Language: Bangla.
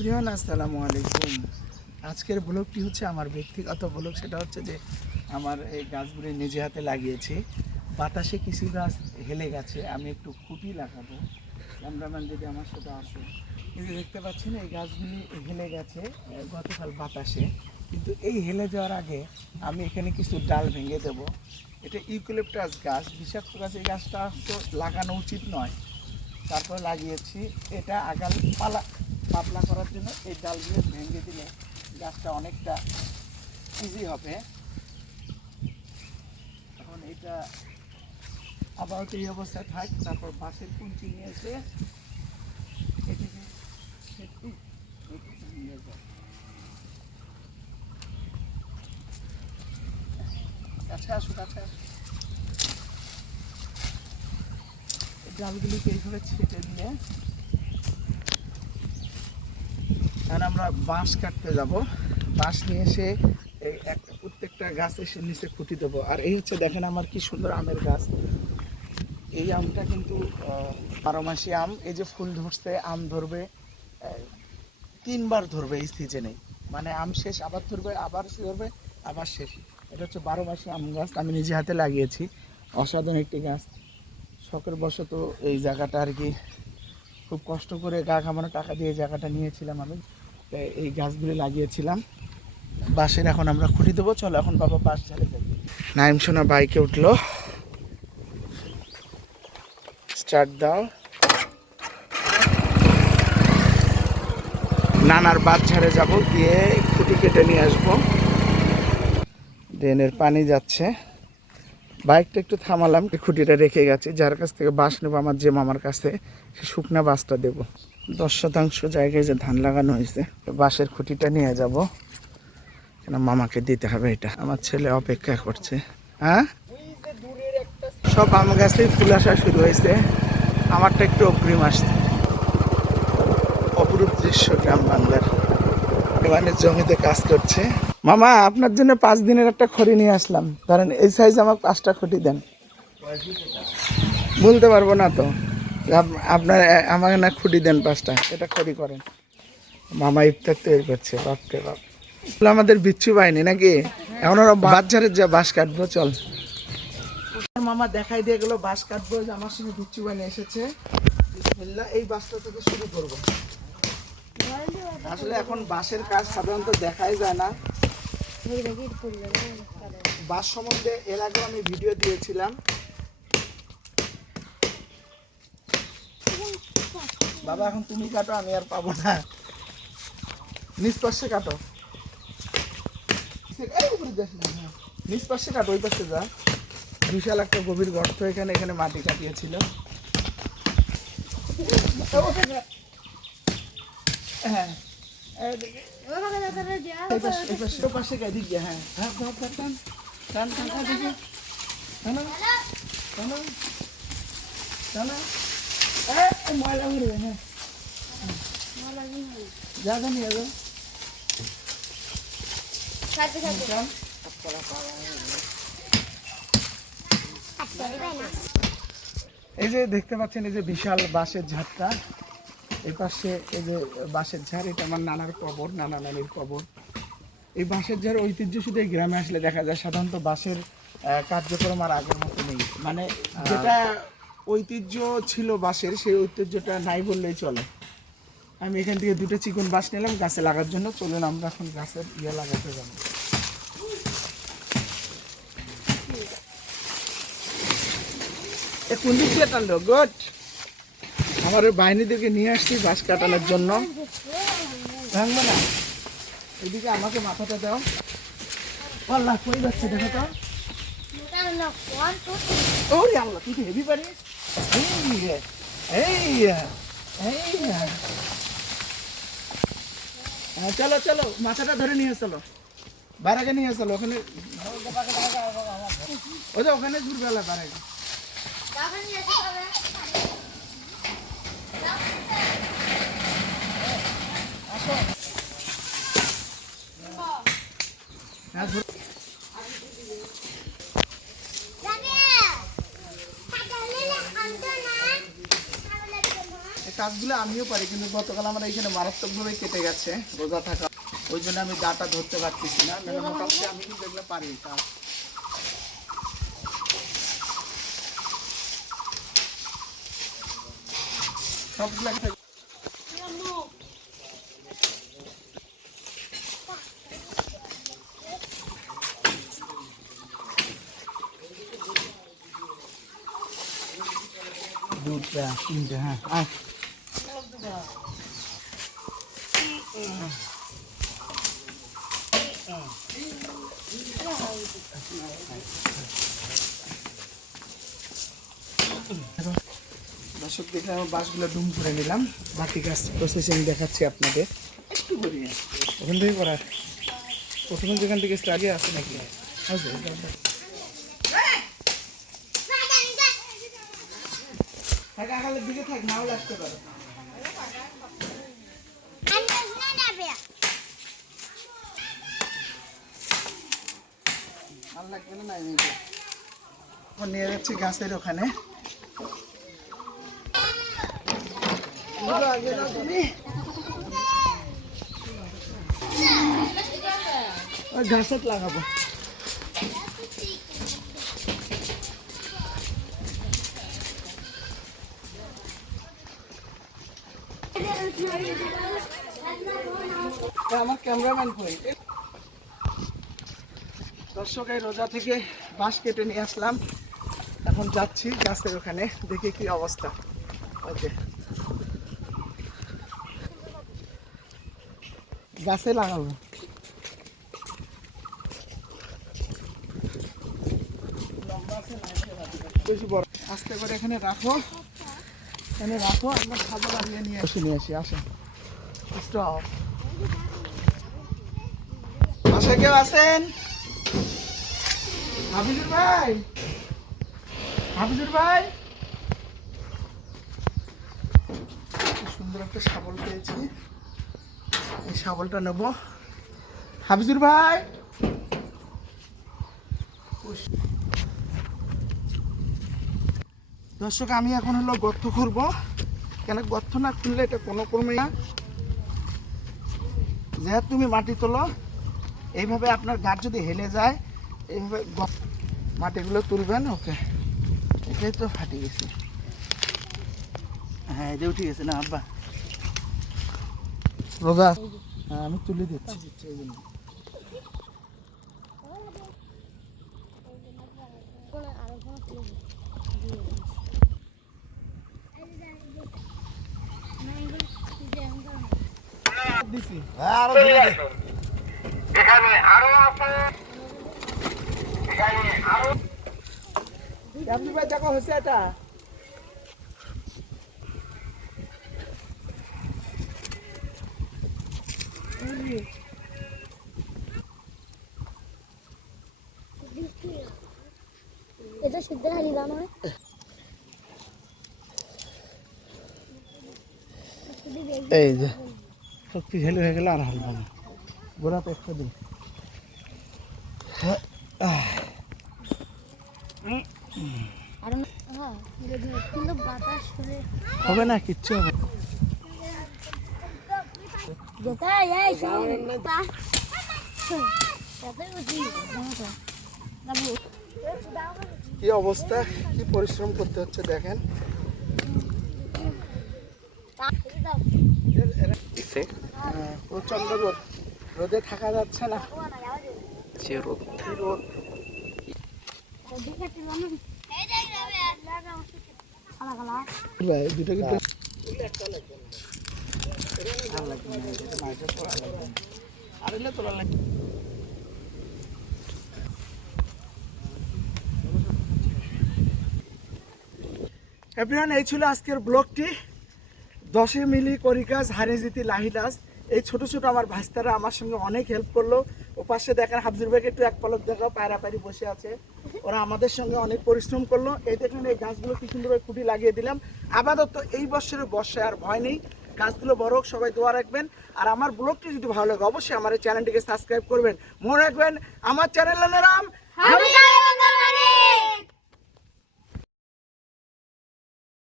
প্রিয়ন আসসালামু আলাইকুম। আজকের ব্লগটি হচ্ছে আমার ব্যক্তিগত ব্লগ। সেটা হচ্ছে যে আমার এই গাছগুলি নিজে হাতে লাগিয়েছি। বাতাসে কিছু গাছ হেলে গেছে, আমি একটু খুঁটি লাগাবো। ক্যামেরাম্যান যদি আমার সাথে আসে, এই যে দেখতে পাচ্ছেন এই গাছগুলি হেলে গেছে গতকাল বাতাসে, কিন্তু এই হেলে যাওয়ার আগে আমি এখানে কিছু ডাল ভেঙে দেব। এটা ইউক্যালিপটাস গাছ, বিষাক্ত গাছ। এই গাছটা তো লাগানো উচিত নয়, তারপর লাগিয়েছি। এটা আগাল পাতলা করার জন্য এই ডালগুলো ভেঙে দিলে গাছটা অনেকটা ইজি হবে। এখন এটা আপাতত এই অবস্থায় থাক, তারপর বাঁশের কুঞ্চি নিয়ে এসে এটাকে নিয়ে যায়। কাছে আসো, কাছে আসো। ডালগুলিকে এইভাবে ছেটে দিয়ে এখন আমরা বাঁশ কাটতে যাব। বাঁশ নিয়ে এসে এই একটা প্রত্যেকটা গাছের নিচে খুঁটি দেবো। আর এই হচ্ছে দেখেন আমার কি সুন্দর আমের গাছ। এই আমটা কিন্তু 12 মাসি আম। এই যে ফুল ধরছে, আম ধরবে 3বার ধরবে এই সিজনে। মানে আম শেষ আবার ধরবে, আবার ধরবে, আবার শেষ। এটা হচ্ছে 12 মাসি আম গাছ, আমি নিজে হাতে লাগিয়েছি। অসাধারণ একটি গাছ। শখের বশত এই জায়গাটা আর কি খুব কষ্ট করে গা ঘামানো টাকা দিয়ে এই জায়গাটা নিয়েছিলাম আমি। এই গাছগুলি লাগিয়েছিলাম। বাঁশের এখন আমরা খুঁটি দেবো। চলো এখন বাবা বাঁশ ঝাড়ে যাই। নাইম সোনা বাইকে উঠলো, স্টার্ট দাও। নানার বাঁশ ঝাড়ে যাবো, গিয়ে খুঁটি কেটে নিয়ে আসবো। ড্রেনের পানি যাচ্ছে, বাইকটা একটু থামালাম, খুঁটিটা রেখে গেছি। যার কাছ থেকে বাঁশ নেবো, আমার যে মামার কাছে, সে শুকনা বাঁশটা দেবো। 10% জায়গায় যে ধান লাগানো হয়েছে, বাঁশের খুঁটিটা নিয়ে যাব, কেন মামাকে দিতে হবে। এটা আমার ছেলে অপেক্ষা করছে। হ্যাঁ, সব আম গাছেই ফুল আসা শুরু হয়েছে, আমারটা একটু অগ্রিম আসছে। অপরূপ দৃশ্য গ্রাম বাংলার। এখানে জমিতে কাজ করছে মামা। আপনার জন্য 5 দিনের একটা খড়ি নিয়ে আসলাম, ধরেন এই সাইজ আমার 5টা খুঁটি দেন। বলতে পারবো না তো। আপনার আমাকে না খুঁটি দেন 5টা, এটা খড়ি করেন। মামা ইফতার তৈরি করছে, বাপরে বাপ। আমাদের বিচ্ছু পাইনি নাকি, এখন ওরা বাচ্চারের যা বাঁশ কাটবো। চল মামা দেখাই দিয়ে গেলো বাঁশ কাটবো। আমার সঙ্গে বিচ্ছু বাইনি এসেছে। বিসমিল্লাহ, এই বাঁশটা থেকে শুরু করবো। আসলে এখন বাঁশের কাজ সাধারণত দেখাই যায় না। বাঁশ সম্বন্ধে এর আগে আমি ভিডিও দিয়েছিলাম। বাবা এখন তুমি কাটো, আমি আর পাবো না। নিজ পাশে কাটো, নিজ পাশে কাটো, ওই পাশে যা। বিশাল একটা গভীর গর্ত, এখানে এখানে মাটি কাটিয়েছিল। হ্যাঁ, ময়লা ঘুরবে। হ্যাঁ, জায়গা নিয়ে যাও। এই যে দেখতে পাচ্ছেন, এই যে বিশাল বাঁশের ঝাড়টা, এই পাশে এই যে বাঁশের ঝাড়, এটা আমার নানার কবর, নানা নানির কবর। এই বাঁশের ঝাড় ঐতিহ্য শুধু এই গ্রামে আসলে দেখা যায়। সাধারণত বাঁশের কার্যক্রম আর আগের মতো নেই। মানে যেটা ঐতিহ্য ছিল বাঁশের, সেই ঐতিহ্যটা নাই বললেই চলে। আমি এখান থেকে 2টা চিকন বাঁশ নিলাম গাছে লাগার জন্য। চলুন আমরা এখন গাছের লাগাতে যাবো। কোন দিক দিয়ে টানলো গোট? আমার বাহিনীদেরকে নিয়ে আসছি বাঁশ কাটানোর জন্য। ভাঙবে না, এদিকে আমাকে মাথাটা দাও। আল্লাহ, কই যাচ্ছে দেখো তো। ওরে আল্লাহ, তুই তো হেভি পারিস। চলো চলো, মাথাটা ধরে নিয়ে চলো, বাইরে নিয়ে চলো। ওখানে ওখানে ঘুরবে বাইরে। কাজগুলো আমিও পারি, কিন্তু গতকাল আমার এখানে মারাত্মকভাবে কেটে গেছে রোজা থাকা, ওই জন্য আমি দাটা ধরতে পারতেছি না। মোটামুটি আমি কিন্তু এগুলো পারি কাজ। সবগুলো দুটা তিনটে, হ্যাঁ আয়। দর্শক দেখে আমার বাঁশগুলো ডুম করে নিলাম, বাকি কাজ প্রসেসিং দেখাচ্ছি আপনাদের একটু করিয়ে। ওখান থেকে করার প্রথমে যেখান থেকে স্টার্টে আসে নাকি আগালের দিকে থাক, নাও লাগতে পারে। ভালো লাগবে না, নাই নিয়ে যাচ্ছি গাছের ওখানে। ঘাসত লাগাবো। আমার ক্যামেরাম্যান কই? দর্শক এই রোজা থেকে বাঁশ কেটে নিয়ে আসলাম, এখন যাচ্ছি গাছের ওখানে, দেখি কি অবস্থা। ওকে, গাছে লাগাবো। বেশি বড়, আস্তে করে এখানে রাখো, এখানে রাখো, আমরা খাবার আনিয়ে নিয়ে আসি। আসেন, স্টপ। বাসে কেউ আছেন? হাফিজুর ভাই, হাফিজুর ভাই, সুন্দর একটা শাবল পেয়েছি, এই শাবলটা নেব। হাফিজুর ভাই, দর্শক আমি এখন হলো গর্ত খুঁড়বো, কেন গর্ত না খুললে এটা কোনো ক্রমে না। যেহেতু তুমি মাটি তোলো, এইভাবে আপনার গাছ যদি হেলে যায়, এইভাবে মাটিগুলো তুলবেন। ওকে, এটাই তো ফাটি গেছে, হ্যাঁ এটা উঠে গেছে না আব্বা, রোজা। হ্যাঁ আমি তুলে দিচ্ছি এই জন্য। এখানে আরো আছে, এখানে আরো দেখো হচ্ছে এটা। এটা সিদ্ধ হানি দাম হয়, এই যে শক্তিশালী হয়ে গেলে আর হালবা না, গোড়াতে একটা দিন হবে না, কিচ্ছু হবে কি অবস্থা, কি পরিশ্রম করতে হচ্ছে দেখেন। প্রচন্ড রোদ, রোদে থাকা যাচ্ছে না, রোদ রোদ। দুটো কিন্তু আর এলে তোলা লাগবে। এভরিওয়ান, এই ছিল আজকের ব্লগটি। 10 মিলি করি কাজ, হারিয়ে যেতে লাহিলাস। এই ছোট ছোট আমার ভাইস্তারা আমার সঙ্গে অনেক হেল্প করলো। ও পাশে দেখেন হাফিজুর ভাইকে একটু এক পলক দেখো, পায়রাপায়রি বসে আছে, ওরা আমাদের সঙ্গে অনেক পরিশ্রম করলো। এই দেখেন এই গাছগুলো কি সুন্দরভাবে খুঁটি লাগিয়ে দিলাম। আপাতত এই বছরের বর্ষায় আর ভয় নেই, গাছগুলো বড় হোক, সবাই দোয়া রাখবেন। আর আমার ব্লগটি যদি ভালো লাগে অবশ্যই আমার এই চ্যানেলটিকে সাবস্ক্রাইব করবেন। মনে রাখবেন আমার চ্যানেলের নাম